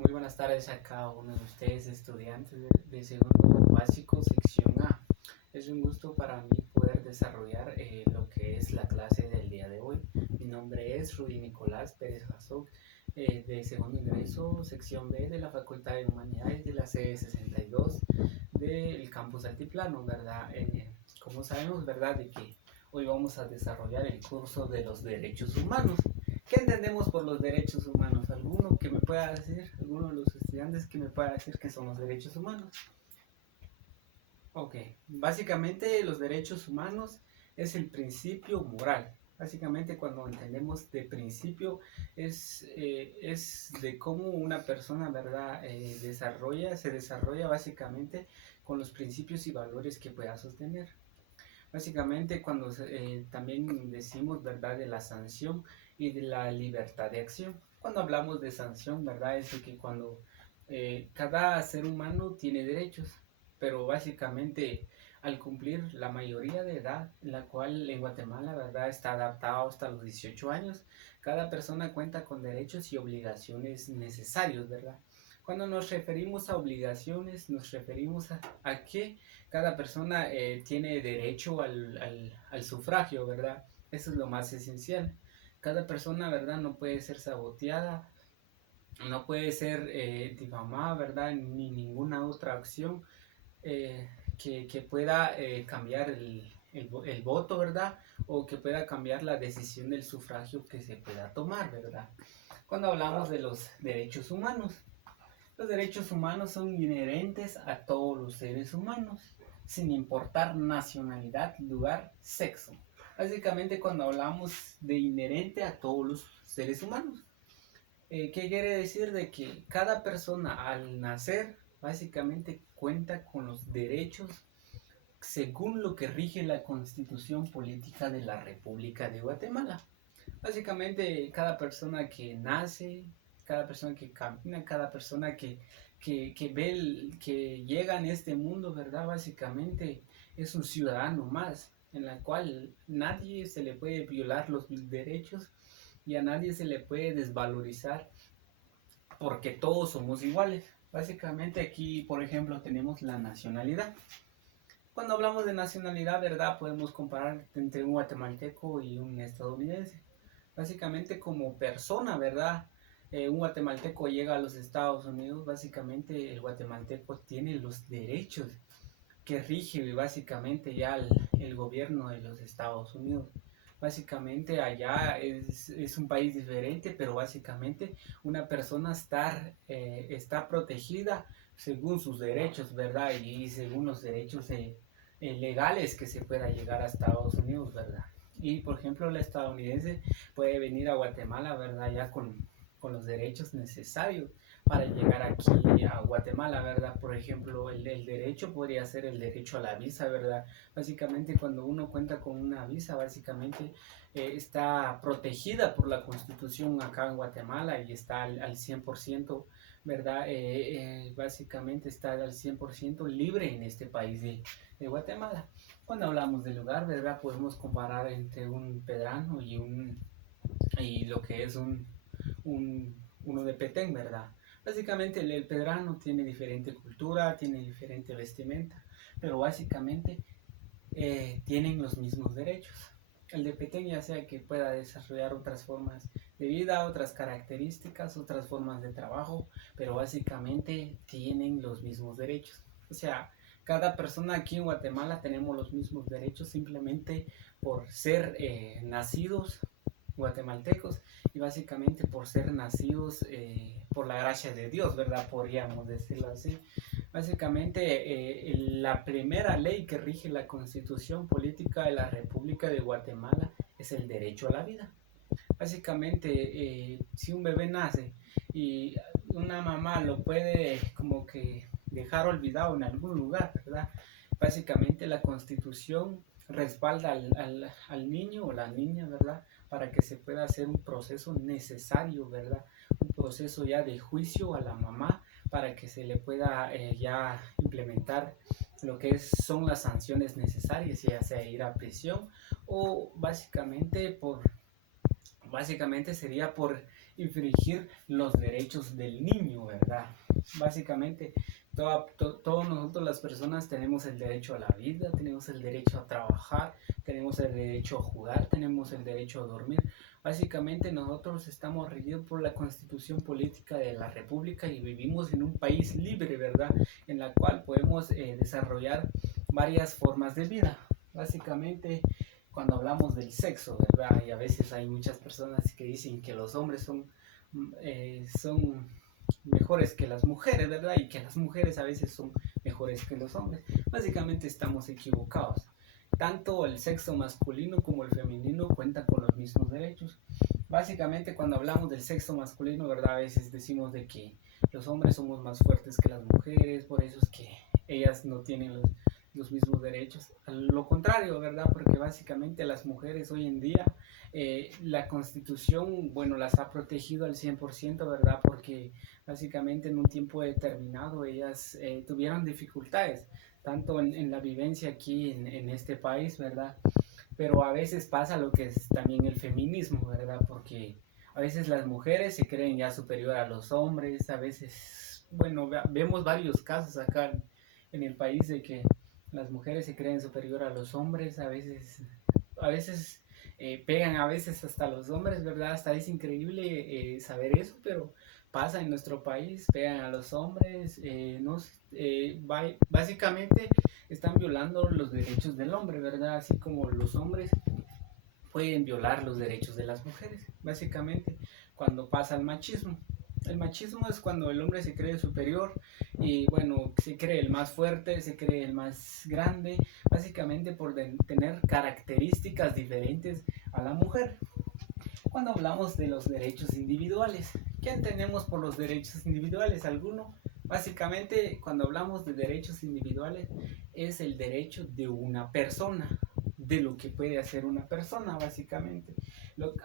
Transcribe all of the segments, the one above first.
Muy buenas tardes a cada uno de ustedes, estudiantes de segundo básico, sección A. Es un gusto para mí poder desarrollar lo que es la clase del día de hoy. Mi nombre es Rudy Nicolás Pérez Jazoc, de segundo ingreso, sección B de la Facultad de Humanidades de la sede 62 del campus Altiplano, ¿verdad? Como sabemos, ¿verdad?, de que hoy vamos a desarrollar el curso de los derechos humanos. ¿Qué entendemos por los derechos humanos? ¿Alguno que me pueda decir, alguno de los estudiantes que me pueda decir qué son los derechos humanos? Ok, básicamente los derechos humanos es el principio moral. Básicamente cuando entendemos de principio es de cómo una persona, ¿verdad?, se desarrolla básicamente con los principios y valores que pueda sostener. Básicamente cuando también decimos, ¿verdad?, de la sanción y de la libertad de acción. Cuando hablamos de sanción, ¿verdad?, es de que cuando cada ser humano tiene derechos, pero básicamente al cumplir la mayoría de edad, la cual en Guatemala, ¿verdad?, está adaptado hasta los 18 años, cada persona cuenta con derechos y obligaciones necesarios, ¿verdad? Cuando nos referimos a obligaciones, nos referimos a que cada persona tiene derecho al sufragio, ¿verdad? Eso es lo más esencial. Cada persona, ¿verdad?, no puede ser saboteada, no puede ser difamada, ¿verdad?, ni ninguna otra acción que pueda cambiar el voto, ¿verdad? O que pueda cambiar la decisión del sufragio que se pueda tomar, ¿verdad? Cuando hablamos de los derechos humanos, los derechos humanos son inherentes a todos los seres humanos, sin importar nacionalidad, lugar, sexo. Básicamente cuando hablamos de inherente a todos los seres humanos, ¿qué quiere decir? De que cada persona al nacer básicamente cuenta con los derechos según lo que rige la Constitución Política de la República de Guatemala. Básicamente cada persona que nace, cada persona que camina, cada persona que llega en este mundo, ¿verdad? Básicamente es un ciudadano más, en la cual nadie se le puede violar los derechos y a nadie se le puede desvalorizar porque todos somos iguales. Básicamente aquí, por ejemplo, tenemos la nacionalidad. Cuando hablamos de nacionalidad, ¿verdad?, podemos comparar entre un guatemalteco y un estadounidense. Básicamente como persona, ¿verdad? Un guatemalteco llega a los Estados Unidos, básicamente el guatemalteco tiene los derechos que rige básicamente ya el gobierno de los Estados Unidos. Básicamente allá es un país diferente, pero básicamente una persona está protegida según sus derechos, ¿verdad? Y según los derechos legales que se pueda llegar a Estados Unidos, ¿verdad? Y por ejemplo el estadounidense puede venir a Guatemala, ¿verdad?, ya con los derechos necesarios para llegar aquí a Guatemala, ¿verdad? Por ejemplo, el derecho podría ser el derecho a la visa, ¿verdad? Básicamente cuando uno cuenta con una visa, básicamente está protegida por la Constitución acá en Guatemala y está al 100%, ¿verdad? Básicamente está al 100% libre en este país de Guatemala. Cuando hablamos de lugar, ¿verdad?, podemos comparar entre un Pedrano y lo que es uno de Petén, ¿verdad? Básicamente el Pedrano tiene diferente cultura, tiene diferente vestimenta, pero básicamente tienen los mismos derechos. El de Petén ya sea que pueda desarrollar otras formas de vida, otras características, otras formas de trabajo, pero básicamente tienen los mismos derechos. O sea, cada persona aquí en Guatemala tenemos los mismos derechos simplemente por ser nacidos guatemaltecos y básicamente por ser nacidos por la gracia de Dios, ¿verdad? Podríamos decirlo así. Básicamente la primera ley que rige la Constitución Política de la República de Guatemala es el derecho a la vida. Básicamente si un bebé nace y una mamá lo puede como que dejar olvidado en algún lugar, ¿verdad? Básicamente la Constitución respalda al niño o la niña, ¿verdad?, para que se pueda hacer un proceso necesario, ¿verdad? Un proceso ya de juicio a la mamá para que se le pueda ya implementar lo que son las sanciones necesarias, ya sea ir a prisión o básicamente básicamente sería por infringir los derechos del niño, ¿verdad? Básicamente, todos nosotros las personas tenemos el derecho a la vida, tenemos el derecho a trabajar, tenemos el derecho a jugar, tenemos el derecho a dormir. Básicamente nosotros estamos regidos por la Constitución Política de la República y vivimos en un país libre, ¿verdad? En la cual podemos desarrollar varias formas de vida. Básicamente, cuando hablamos del sexo, ¿verdad? Y a veces hay muchas personas que dicen que los hombres son mejores que las mujeres, ¿verdad? Y que las mujeres a veces son mejores que los hombres. Básicamente estamos equivocados. Tanto el sexo masculino como el femenino cuentan con los mismos derechos. Básicamente cuando hablamos del sexo masculino, ¿verdad? A veces decimos de que los hombres somos más fuertes que las mujeres, por eso es que ellas no tienen los mismos derechos. A lo contrario, ¿verdad? Porque básicamente las mujeres hoy en día, la Constitución, bueno, las ha protegido al 100%, ¿verdad? Porque básicamente en un tiempo determinado ellas tuvieron dificultades, tanto en la vivencia aquí en este país, ¿verdad? Pero a veces pasa lo que es también el feminismo, ¿verdad? Porque a veces las mujeres se creen ya superior a los hombres, a veces, bueno, vemos varios casos acá en el país de que las mujeres se creen superior a los hombres, a veces pegan a veces hasta los hombres, ¿verdad? Hasta es increíble saber eso, pero pasa en nuestro país, pegan a los hombres, básicamente están violando los derechos del hombre, ¿verdad? Así como los hombres pueden violar los derechos de las mujeres, básicamente cuando pasa el machismo. El machismo es cuando el hombre se cree superior y bueno, se cree el más fuerte, se cree el más grande, básicamente por tener características diferentes a la mujer. Cuando hablamos de los derechos individuales, ¿qué entendemos por los derechos individuales? ¿Alguno? Básicamente, cuando hablamos de derechos individuales, es el derecho de una persona, de lo que puede hacer una persona, básicamente.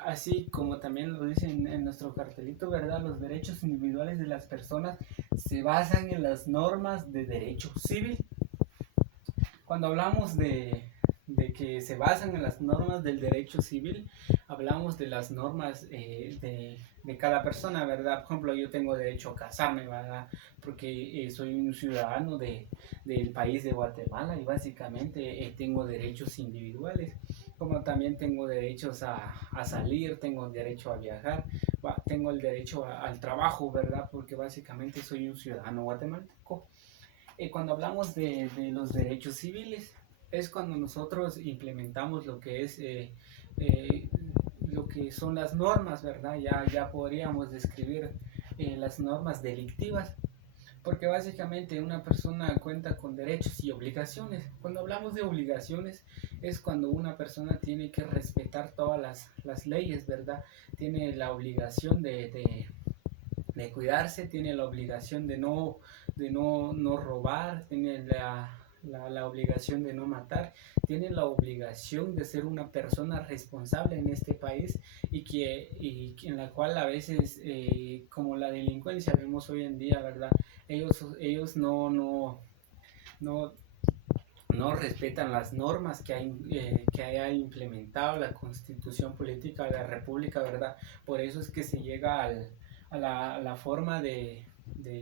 Así como también lo dicen en nuestro cartelito, ¿verdad? Los derechos individuales de las personas se basan en las normas de derecho civil. Cuando hablamos de que se basan en las normas del derecho civil, hablamos de las normas de cada persona, ¿verdad? Por ejemplo, yo tengo derecho a casarme, ¿verdad? Porque soy un ciudadano del país de Guatemala y básicamente tengo derechos individuales, como también tengo derechos a salir, tengo derecho a viajar, tengo el derecho al trabajo, ¿verdad? Porque básicamente soy un ciudadano guatemalteco. Cuando hablamos de los derechos civiles, es cuando nosotros implementamos eh, lo que son las normas, ¿verdad? Ya podríamos describir las normas delictivas, porque básicamente una persona cuenta con derechos y obligaciones. Cuando hablamos de obligaciones, es cuando una persona tiene que respetar todas las leyes, ¿verdad? Tiene la obligación de cuidarse, tiene la obligación de no robar, tiene la obligación de no matar, tiene la obligación de ser una persona responsable en este país y en la cual a veces, como la delincuencia vemos hoy en día, ¿verdad? Ellos no, no respetan las normas que haya implementado la Constitución Política de la República, ¿verdad? Por eso es que se llega a la forma de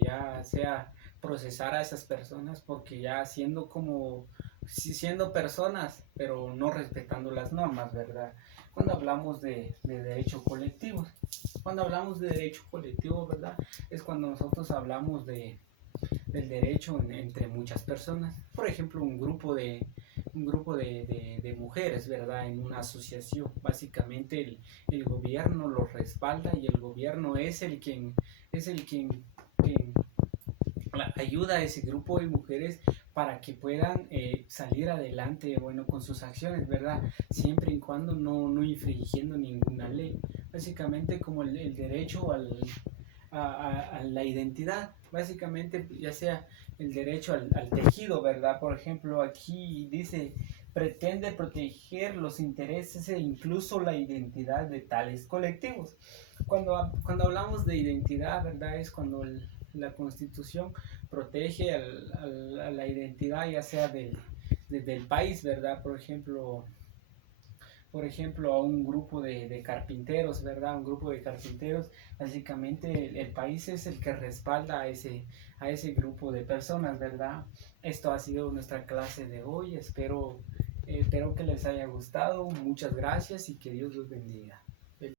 ya sea procesar a esas personas, porque ya siendo personas, pero no respetando las normas, ¿verdad? Cuando hablamos de derecho colectivo, ¿verdad? Es cuando nosotros hablamos del derecho entre muchas personas. Por ejemplo, un grupo de mujeres, ¿verdad? En una asociación. Básicamente el gobierno los respalda y el gobierno es el quien ayuda a ese grupo de mujeres para que puedan salir adelante, bueno, con sus acciones, ¿verdad? Siempre y cuando no infringiendo ninguna ley. Básicamente como el derecho a la identidad, básicamente ya sea el derecho al tejido, ¿verdad? Por ejemplo, aquí dice, pretende proteger los intereses e incluso la identidad de tales colectivos. Cuando hablamos de identidad, ¿verdad? Es cuando la Constitución protege a la identidad ya sea del país, ¿verdad? Por ejemplo, por ejemplo, a un grupo de carpinteros, ¿verdad? Un grupo de carpinteros, básicamente el país es el que respalda a ese grupo de personas, ¿verdad? Esto ha sido nuestra clase de hoy, espero que les haya gustado, muchas gracias y que Dios los bendiga.